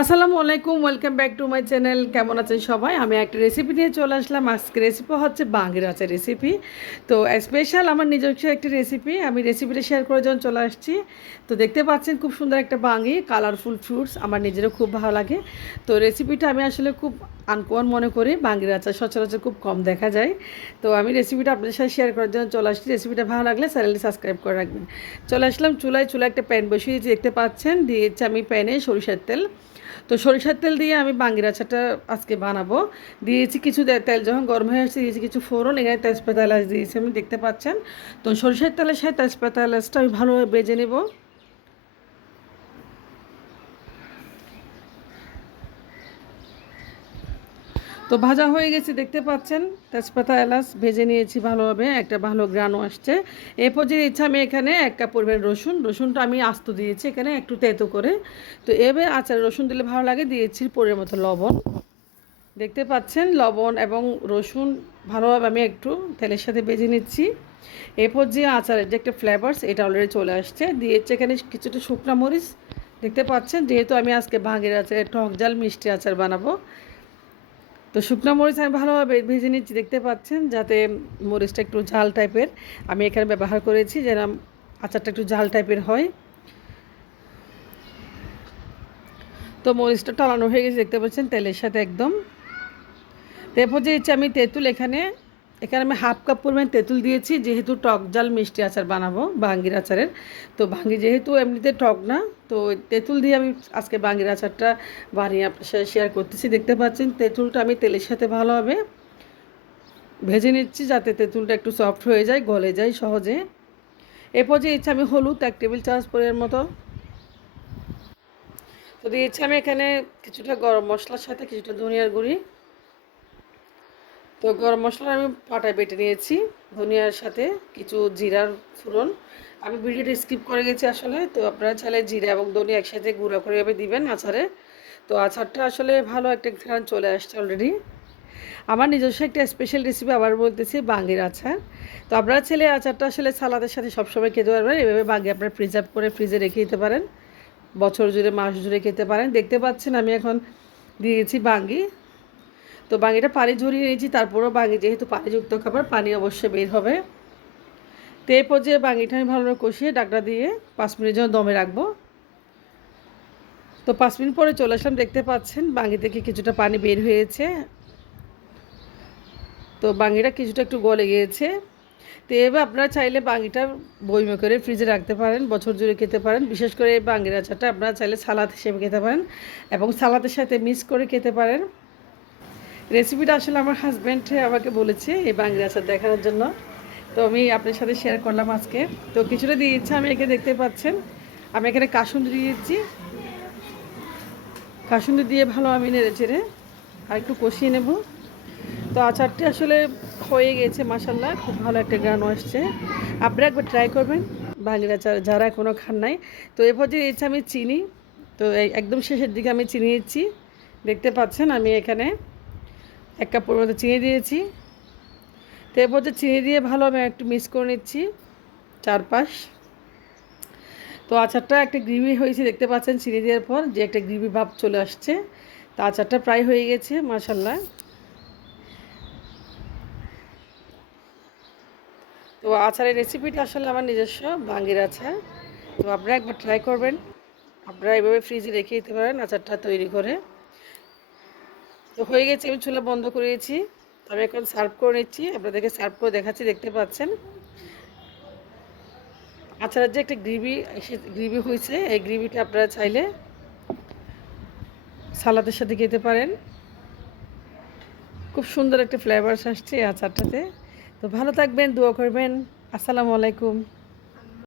আসসালামু আলাইকুম, welcome back to my channel. কেমন আছেন সবাই? আমি একটা রেসিপি নিয়ে চলে আসলাম। আজকে রেসিপি হচ্ছে বাঙ্গির আচার রেসিপি তো স্পেশাল আমার নিজস্ব একটি রেসিপি আমি রেসিপিটা শেয়ার করে যখন চলে আসছি, তো দেখতে পাচ্ছেন খুব সুন্দর একটা বাঙ্গি কালারফুল ফ্রুটস আমার নিজেরও খুব ভালো লাগে। তো রেসিপিটা আমি আসলে খুব আনকমন মনে করি। বাঙ্গির আচার সচরাচর খুব কম দেখা যায়। তো আমি রেসিপিটা আপনাদের সাথে শেয়ার করার জন্য চলে আসছি। রেসিপিটা ভালো লাগলে চ্যানেলটি সাবস্ক্রাইব করে রাখবেন। চলে আসলাম চুলায়। চুলায় একটা প্যান বসিয়েছি দেখতে পাচ্ছেন, দিয়েছি আমি প্যানে সরিষার তেল। তো সরিষার তেল দিয়ে আমি বাঙ্গির আচারটা আজকে বানাবো। দিয়েছি কিছু তেল যখন গরম হয়ে আসছে, দিয়েছি কিছু ফোড়ন, এখানে তেজপাতা এলাচ দিয়েছি আমি দেখতে পাচ্ছেন। তো সরিষার তেলের সাথে তেজপাতা এলাচটা আমি ভালোভাবে বেজে নেব। তো ভাজা হয়ে গেছে, দেখতে পাচ্ছেন? তেজপাতা এলাচ ভেজে নিয়েছি ভালোভাবে, একটা ভালো গ্রানও আসছে। এরপর যে ইচ্ছা আমি এখানে এক কাপ পরিমাণ রসুন, রসুনটা আমি আস্ত দিয়েছি এখানে একটু তেতো করে। তো এবার আচার রসুন দিলে ভালো লাগে দিয়েছি পরের মতো লবণ। দেখতে পাচ্ছেন, লবণ এবং রসুন ভালোভাবে আমি একটু তেলের সাথে বেজে নিচ্ছি। এরপর যে আচারের যে একটা ফ্লেভার্স এটা অলরেডি চলে আসছে। দিয়েছে এখানে কিছুটা শুকনা মরিচ, দেখতে পাচ্ছেন? যেহেতু আমি আজকে ভাঙের আচার টক জাল মিষ্টি আচার বানাবো তো শুকনো মরিচ আমি ভালোভাবে ভেজে নিচ্ছি, দেখতে পাচ্ছেন? যাতে মরিচটা একটু ঝাল টাইপের। আমি এখানে ব্যবহার করেছি যেন আচারটা একটু ঝাল টাইপের হয়। তো মরিচটা টলানো হয়ে গেছে, দেখতে পাচ্ছেন? তেলের সাথে একদম। তারপর যে আমি তেঁতুল এখানে। এখানে আমি হাফ কাপ পরিমাণ তেঁতুল দিয়েছি, যেহেতু টক জাল মিষ্টি আচার বানাবো ভাঙ্গির আচারের। তো ভাঙ্গি যেহেতু এমনিতে টক না, তো তেঁতুল দিয়ে আমি আজকে ভাঙ্গির আচারটা বানিয়ে আপনার সাথে শেয়ার করতেছি। দেখতে পাচ্ছেন, তেঁতুলটা আমি তেলের সাথে ভালোভাবে ভেজে নিচ্ছি যাতে তেঁতুলটা একটু সফট হয়ে যায়, গলে যায় সহজে। এরপর যে ইচ্ছা আমি হলুদ, এক টেবিল চামচ পরিমাণ মতো। তো দিয়েছি আমি এখানে কিছুটা গরম মশলার সাথে কিছুটা ধনিয়ার গুঁড়ি। তো গরম মশলা আমি পাটায় বেটে নিয়েছি, ধনিয়ার সাথে কিছু জিরার ফোড়ন। আমি ভিডিওটা স্কিপ করে গেছি আসলে, তো আপনারা চাইলে জিরা এবং ধনিয়া একসাথে গুঁড়ো করে এভাবে দিবেন আচারে। তো আচারটা আসলে ভালো একটা ঘ্রাণ চলে আসছে অলরেডি আমার নিজস্ব একটা স্পেশাল রেসিপি আবার বলতেছি, বাঙ্গির আচার। তো আপনারা ছেলে আচারটা আসলে সালাদের সাথে সবসময় খেতে পারবেন, এভাবে বাঙ্গি আপনারা প্রিজার্ভ করে ফ্রিজে রেখে দিতে পারেন। বছর জুড়ে, মাস জুড়ে খেতে পারেন। দেখতে পাচ্ছেন আমি এখন দিয়েছি বাঙ্গি। তো বাঙিটা পানি ঝরিয়ে নিয়েছি, তারপরেও বাঙি যেহেতু পানিযুক্ত খাবার, পানি অবশ্যই বের হবে। তো এরপর যে বাঙিটা আমি ভালোভাবে কষিয়ে ডাকটা দিয়ে পাঁচ মিনিট জন্য দমে রাখব। তো পাঁচ মিনিট পরে চলে আসলাম, দেখতে পাচ্ছেন বাঙি থেকে কিছুটা পানি বের হয়েছে। তো বাঙিটা কিছুটা একটু গলে গিয়েছে। তো এবার আপনারা চাইলে বাঙিটা বইমে করে ফ্রিজে রাখতে পারেন, বছর জুড়ে খেতে পারেন। বিশেষ করে এই বাঙির আচারটা আপনারা চাইলে সালাদ হিসেবে খেতে পারেন এবং সালাদের সাথে মিক্স করে খেতে পারেন। রেসিপিটা আসলে আমার হাজব্যান্ড আমাকে বলেছে এই বাংলা আচার দেখানোর জন্য। তো আমি আপনার সাথে শেয়ার করলাম আজকে। তো কিছুটা দিয়ে ইচ্ছা আমি একে দেখতে পাচ্ছেন। আমি এখানে কাসুন্দি দিয়েছি কাসুন্দি দিয়ে ভালো আমি নেড়ে চেড়ে আর একটু কষিয়ে নেব। তো আচারটি আসলে হয়ে গেছে মাসাল্লাহ খুব ভালো একটা গ্রান আসছে। আপনারা একবার ট্রাই করবেন। আচার যারা কোনো খান নাই। তো এরপর যে ইচ্ছা আমি চিনি। তো একদম শেষের দিকে আমি চিনি দেখতে পাচ্ছেন আমি এখানে এক কাপ পরিমাণ চিনি দিয়েছি। তো এরপর যে চিনি দিয়ে ভালো আমি একটু মিক্স করে নিচ্ছি চারপাশ। তো আচারটা একটা গ্রিভি হয়েছে, দেখতে পাচ্ছেন চিনি দেওয়ার পর যে একটা গ্রিভি ভাব চলে আসছে। তো আচারটা প্রায় হয়ে গেছে মাশাল্লাহ তো আচারের রেসিপিটা আসলে আমার নিজস্ব, বাঙ্গির আচার। তো আপনারা একবার ট্রাই করবেন। আপনারা এভাবে ফ্রিজে রেখে দিতে পারেন আচারটা তৈরি করে। তো হয়ে গেছে, আমি চুলা বন্ধ করেছি আমি এখন সার্ভ করে নিচ্ছি, আপনাদেরকে সার্ভ করে দেখাচ্ছি, দেখতে পাচ্ছেন। আচারের যে একটা গ্রিভি গ্রিভি হয়েছে, এই গ্রিভিটা আপনারা চাইলে সালাদের সাথে খেতে পারেন। খুব সুন্দর একটা ফ্লেভার আসছে আচারটাতে। তো ভালো থাকবেন, দোয়া করবেন। আসসালামু আলাইকুম।